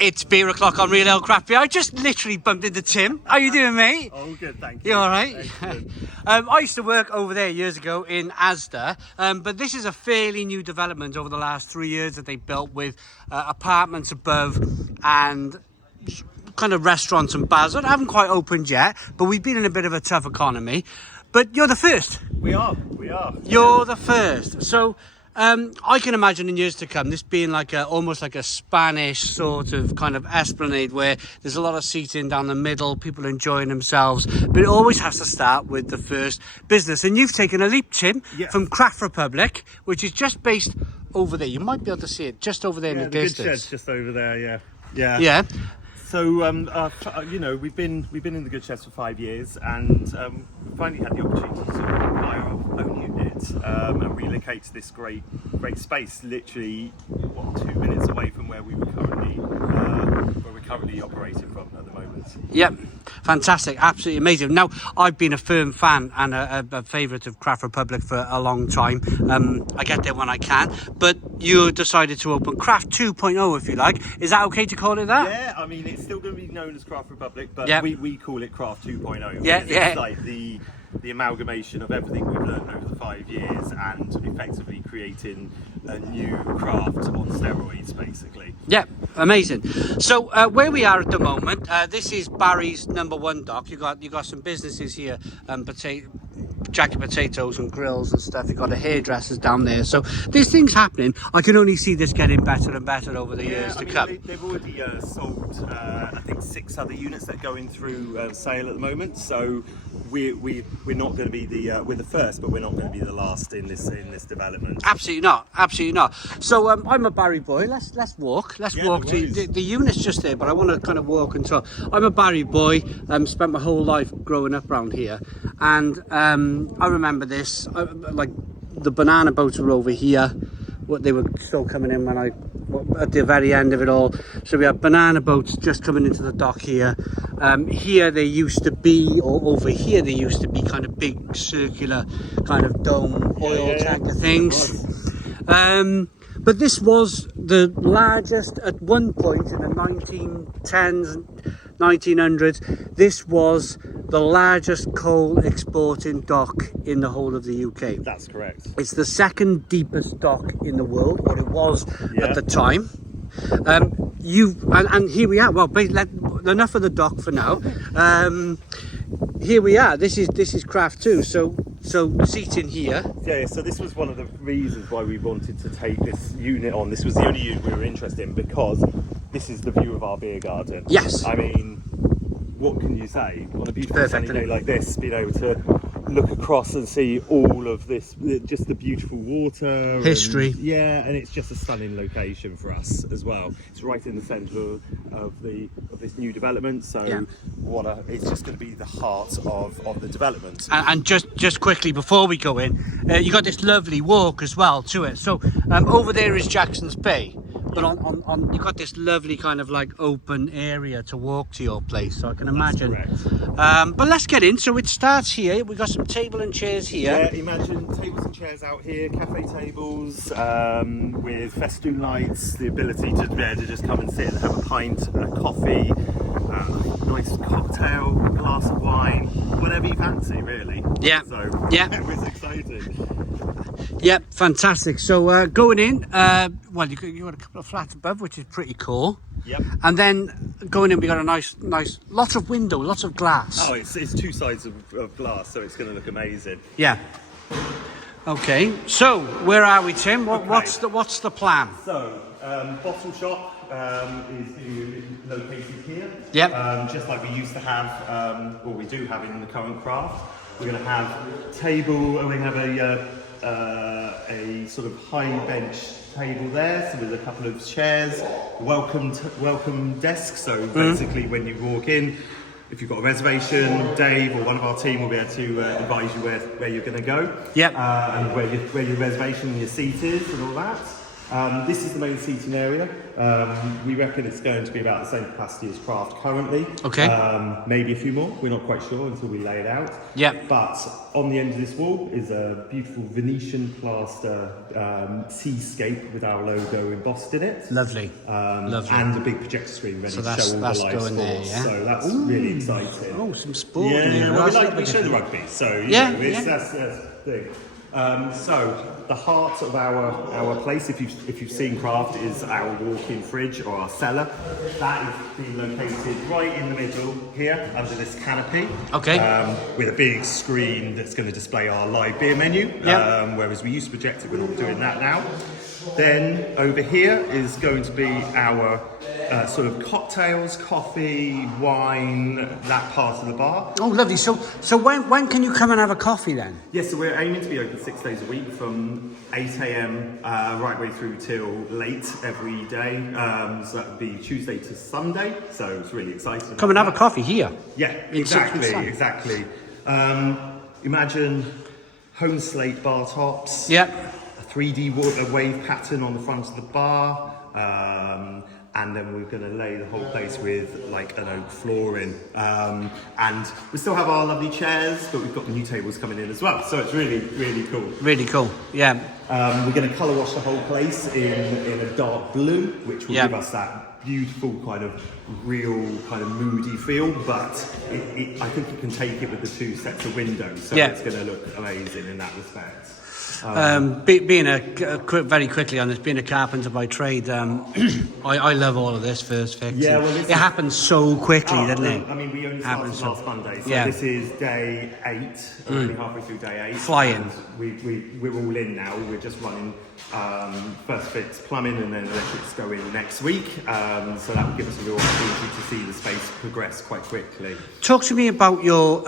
It's beer o'clock on Real Ale Craft Beer. I just literally bumped into Tim. How you doing, mate? Oh, good, thank you. You all right? I used to work over there years ago in Asda, but this is a fairly new development over the last 3 years that they built with apartments above and kind of restaurants and bars that haven't quite opened yet, but we've been in a bit of a tough economy. But you're the first. We are. You're the first. So I can imagine in years to come this being like almost like a Spanish sort of kind of esplanade where there's a lot of seating down the middle, people enjoying themselves, but it always has to start with the first business. And you've taken a leap, Tim, from Craft Republic, which is just based over there. You might be able to see it just over there in the distance. Good shed's just over there. Yeah. So you know, we've been in the Good Sheds for 5 years, and we finally had the opportunity to buy our own unit and relocate to this great space. Literally, 2 minutes away from where we're currently operating from at the moment. Yep, fantastic, absolutely amazing. Now, I've been a firm fan and a favourite of Craft Republic for a long time. I get there when I can, but you decided to open Craft 2.0, if you like. Is that okay to call it that? Yeah, I mean, it's still going to be known as Craft Republic, but we call it Craft 2.0. It's like the amalgamation of everything we've learned over the 5 years and effectively creating a new craft on steroids, basically. Yeah, amazing. So where we are at the moment, this is Barry's #1 dock. You got some businesses here, jacket potatoes and grills and stuff. You've got the hairdressers down there. So there's things happening. I can only see this getting better and better over the years to come. They've already sold, I think, 6 other units that are going through sale at the moment. So we're not going to be we're the first, but we're not going to be the last in this development. Absolutely not. So I'm a Barry boy. Let's walk. Let's walk to the unit's just there, but I want to kind of walk and talk. I'm a Barry boy. Spent my whole life growing up around here, and I remember this. Like the banana boats were over here. What they were still coming in when at the very end of it all. So we had banana boats just coming into the dock here. Here they used to be, or over here they used to be, kind of big circular kind of dome oil tanker things. But this was the largest at one point in the 1910s, 1900s. This was the largest coal exporting dock in the whole of the UK. That's correct. It's the second deepest dock in the world, or it was at the time. And here we are. Well, enough of the dock for now. Here we are. This is Craft 2. So seating here. Yeah, so this was one of the reasons why we wanted to take this unit on. This was the only unit we were interested in because this is the view of our beer garden. Yes. I mean, what can you say? On a beautiful sunny day like this, being able to look across and see all of this, just the beautiful water. History. And it's just a stunning location for us as well. It's right in the centre of this new development, so it's just going to be the heart of the development. And just quickly before we go in, you got this lovely walk as well to it. So over there is Jackson's Bay, but on you got this lovely kind of like open area to walk to your place. So I can imagine. That's correct. But let's get in. So it starts here. We've got some table and chairs here. Yeah, imagine tables and chairs out here, cafe tables with festoon lights, the ability to be able to just come and sit and have a pint, a coffee, nice cocktail, glass of wine, whatever you fancy, really. Yeah. So it was exciting. Yep, fantastic. So going in, you got a couple of flats above, which is pretty cool. Yep. And then going in, we got a nice, lots of window, lots of glass. Oh, it's 2 sides of glass, so it's going to look amazing. Yeah. Okay. So where are we, Tim? What's the plan? So bottle shop is located here. Yep. Just like we used to have, or we do have in the current craft. We're going to have table, and we have a sort of high bench table there, so there's a couple of chairs, welcome desk, so basically when you walk in, if you've got a reservation, Dave or one of our team will be able to advise you where you're going to go, and where your reservation and your seat is and all that. This is the main seating area. We reckon it's going to be about the same capacity as Craft currently. Okay. Maybe a few more. We're not quite sure until we lay it out. Yeah. But on the end of this wall is a beautiful Venetian plaster seascape with our logo embossed in it. Lovely. Lovely. And a big projector screen ready to show all the live sports. There, yeah? So that's really exciting. Oh, some sport. Yeah, well, we show the rugby. So that's the thing. So the heart of our place, if you've seen Craft, is our walk-in fridge or our cellar. That is being located right in the middle here under this canopy. Okay. With a big screen that's going to display our live beer menu. Whereas we used to project it, we're not doing that now. Then over here is going to be our sort of cocktails, coffee, wine, that part of the bar. Oh, lovely. So when can you come and have a coffee then? Yes, so we're aiming to be open 6 days a week from 8 a.m. Right way through till late every day. So that would be Tuesday to Sunday. So it's really exciting. Come and have a coffee here. Yeah, exactly. Imagine home slate bar tops. Yep. 3D wave pattern on the front of the bar, and then we're going to lay the whole place with like an oak flooring, and we still have our lovely chairs, but we've got the new tables coming in as well, so it's really cool. Really cool, yeah. We're going to colour wash the whole place in a dark blue, which will give us that beautiful kind of real kind of moody feel, but I think you can take it with the 2 sets of windows, so it's going to look amazing in that respect. Very quickly on this, being a carpenter by trade, I love all of this first fix. Yeah, well, it happens so quickly, doesn't it? I mean, we only started last Monday, so this is day 8, only halfway through day 8. Flying. We're all in now. We're just running first fix plumbing, and then electrics go in next week. So that will give us a real opportunity to see the space progress quite quickly. Talk to me about your.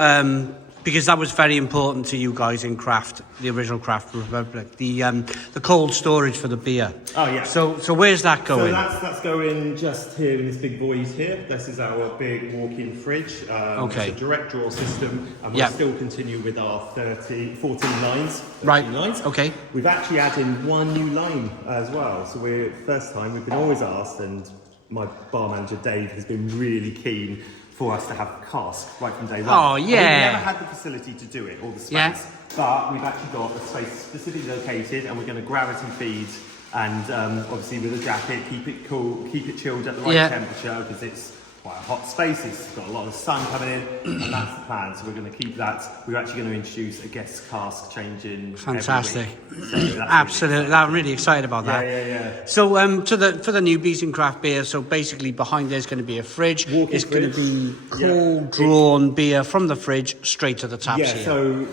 Because that was very important to you guys in Craft, the original Craft Republic, the cold storage for the beer. Oh yeah. So where's that going? So that's going just here in this big void here. This is our big walk-in fridge. Okay. It's a direct draw system, and we'll still continue with our 14 lines. Lines. Okay. We've actually added 1 new line as well. So first time we've been always asked, and my bar manager Dave has been really keen for us to have cask right from day 1. Oh, yeah. We've never had the facility to do it, or the space, but we've actually got the space specifically located, and we're going to gravity feed, and obviously with a jacket, keep it cool, keep it chilled at the right temperature, because it's quite a hot space, it's got a lot of sun coming in, and that's the plan. So we're going to keep that. We're actually going to introduce a guest cask changing. Fantastic. So Absolutely. Really I'm really excited about that. Yeah. So for the newbies in craft beer, so basically behind there's going to be a fridge. It's going to be cold drawn beer from the fridge straight to the taps here. So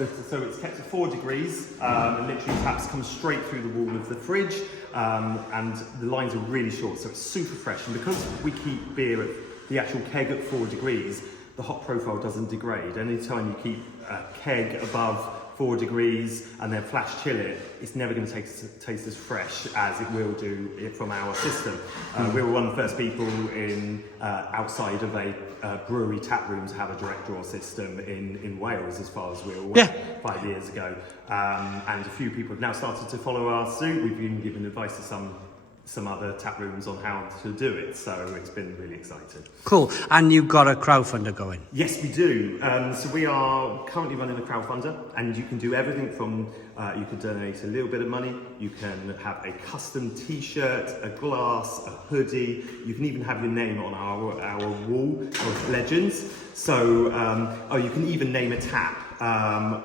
it's kept at 4 degrees, and literally taps come straight through the wall of the fridge, and the lines are really short, so it's super fresh. And because we keep beer at the actual keg at 4 degrees, the hot profile doesn't degrade. Anytime you keep a keg above 4 degrees and then flash chill it, it's never going to taste as fresh as it will do from our system. We were one of the first people in outside of a brewery tap room to have a direct draw system in Wales, as far as we're aware, 5 years ago. And a few people have now started to follow our suit. We've even given advice to some other tap rooms on how to do it, so it's been really exciting. Cool. And you've got a crowdfunder going? Yes, we do. So we are currently running a crowdfunder, and you can do everything from you can donate a little bit of money, you can have a custom t-shirt, a glass, a hoodie, you can even have your name on our wall of legends. So you can even name a tap,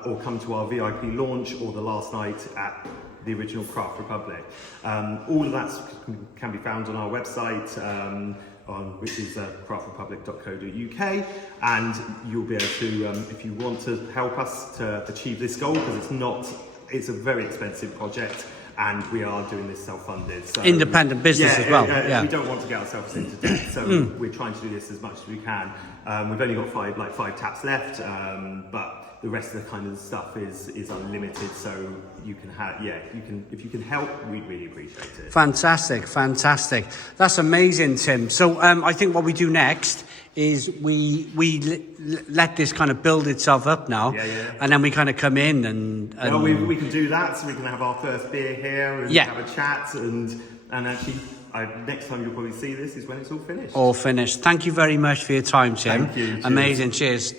or come to our VIP launch, or the last night at the original Craft Republic. All of that can be found on our website, which is craftrepublic.co.uk, and you'll be able to, if you want to help us to achieve this goal, because it's a very expensive project, and we are doing this self-funded. So, independent business as well. We don't want to get ourselves into debt, so we're trying to do this as much as we can. We've only got five taps left, but the rest of the kind of stuff is unlimited, so you can if you can help, we really appreciate it. Fantastic. That's amazing, Tim. So I think what we do next is we let this kind of build itself up now, and then we kind of come in and well, we can do that, so we can have our first beer here and have a chat, and And actually, next time you'll probably see this is when it's all finished. All finished. Thank you very much for your time, Tim. Thank you. Cheers. Amazing. Cheers.